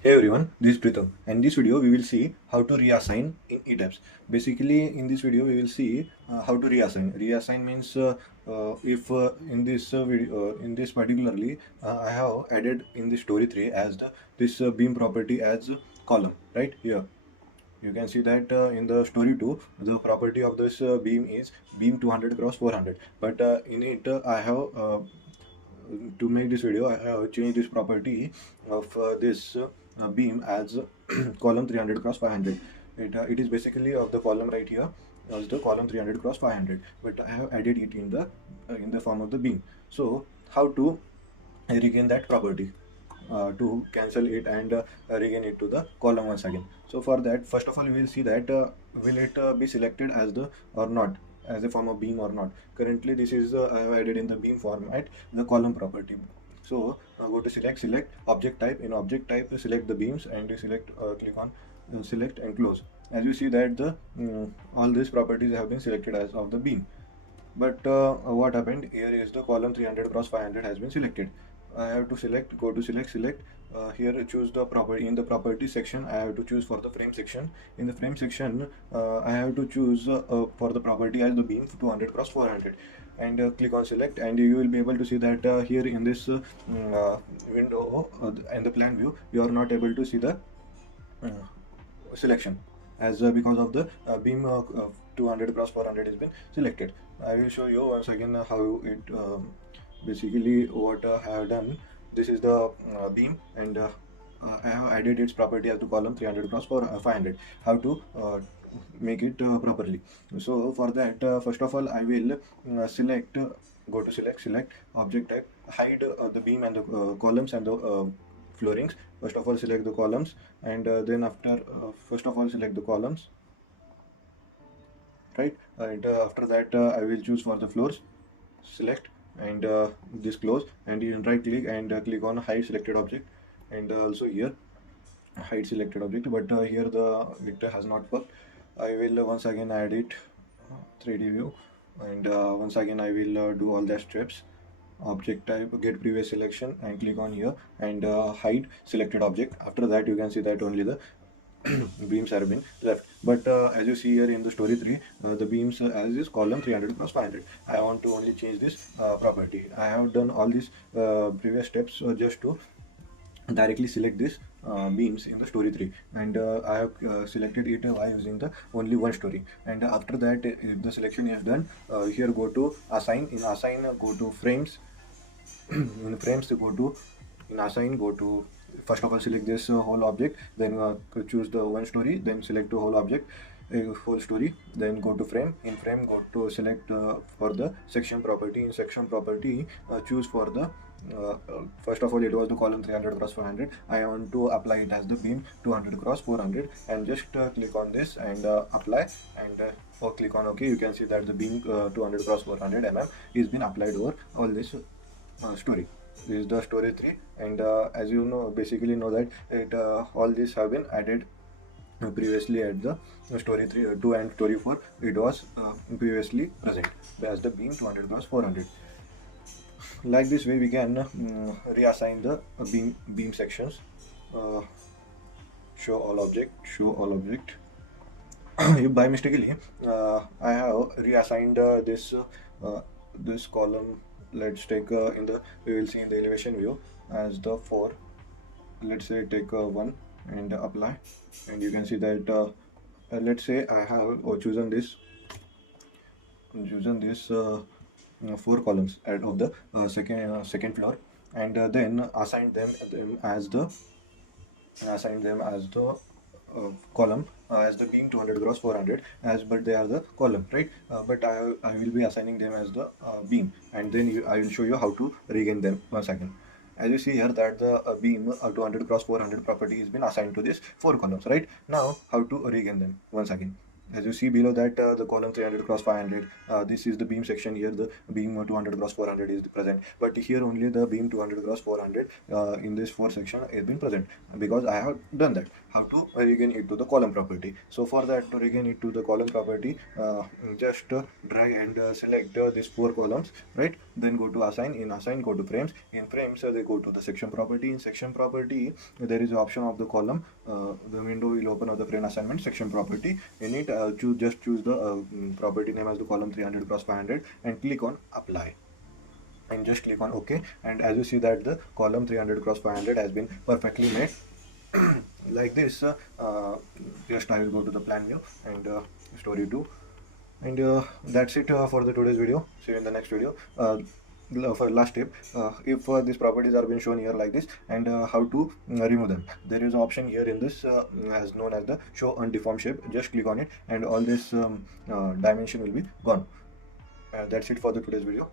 Hey everyone, this is Pritham. In this video, we will see how to reassign in ETABS. Basically, in this video, we will see how to reassign. Reassign means if in this video, in this particularly, I have added in the story 3 as this beam property as column. Right here, you can see that in the story 2, the property of this beam is beam 200 cross 400. But in it, I have to make this video, I have changed this property of this beam as column 300 cross 500. It is basically of the column right here as the column 300 cross 500, but I have added it in the form of the beam. So how to regain that property? To cancel it and regain it to the column once again. So for that, first of all, we will see that will it be selected as the or not, as a form of beam or not. Currently this is I have added in the beam format the column property. So go to select object type. In object type, select the beams and select click on select and close. As you see that the all these properties have been selected as of the beam. But what happened here is the column 300 cross 500 has been selected. I have to select, go to select. Here choose the property. In the property section, I have to choose for the frame section. In the frame section, I have to choose for the property as the beam 200 cross 400, and click on select, and you will be able to see that here in this window in the plan view, you are not able to see the uh, selection as because of the beam 200 cross 400 has been selected. I will show you once again how it basically what I have done. This is the beam, and I have added its property as the column 300 cross 500. How to make it properly? So for that, first of all, I will select go to select object type, hide the beam and the columns and the floorings. First of all, select the columns, and then after first of all select the columns, right? And after that, I will choose for the floors, select, and this close, and you right click and click on hide selected object, and also here hide selected object. But here the vector has not worked. I will once again add it 3D view, and once again I will do all the steps. Object type, get previous selection, and click on here and hide selected object. After that, you can see that only the beams have been left. But as you see here in the story 3, the beams as is column 300 cross 500. I want to only change this property. I have done all these previous steps just to directly select this beams in the story 3, and I have selected it by using the only one story. And after that, if the selection is done, here go to assign. In assign, go to frames. In frames, go to in assign, go to first of all select this whole object, then choose the one story, then select the whole object, whole story, then go to frame. In frame, go to select for the section property. In section property, choose for the first of all, it was the column 300 cross 400. I want to apply it as the beam 200 cross 400, and just click on this and apply, and or click on OK. You can see that the beam 200 cross 400 is been applied over all this story. This is the story 3, and as you know, basically know that it all these have been added previously at the story 3 2 and story 4. It was previously present as the beam 200 cross 400. Like this way we can reassign the beam sections. uh, show all object. If by mistakenly I have reassigned this column, let's take in the we will see in the elevation view as the 4. Let's say take 1 and apply, and you can see that let's say I have chosen this 4 columns out of the second floor, and then assign them as the column as the beam 200 cross 400, as but they are the column, right? But I will be assigning them as the beam, and then I will show you how to regain them once again. As you see here that the beam 200 cross 400 property has been assigned to these 4 columns. Right now, how to regain them once again? As you see below that, the column 300 cross 500, this is the beam section. Here the beam 200 cross 400 is present, but here only the beam 200 cross 400 in this 4 section has been present, because I have done that. How to regain it to the column property? So for that, to regain it to the column property, just drag and select these 4 columns, right? Then go to assign. In assign, go to frames. In frames, they go to the section property. In section property, there is the option of the column. The window will open of the frame assignment section property. In it, choose the property name as the column 300 cross 500 and click on apply, and just click on OK. And as you see that the column 300 cross 500 has been perfectly made like this. Just I will go to the plan view and story 2, and that's it for the today's video. See you in the next video. For last tip, if these properties are being shown here like this, and how to remove them, there is an option here in this as known as the show undeformed shape. Just click on it and all this dimension will be gone. That's it for the today's video.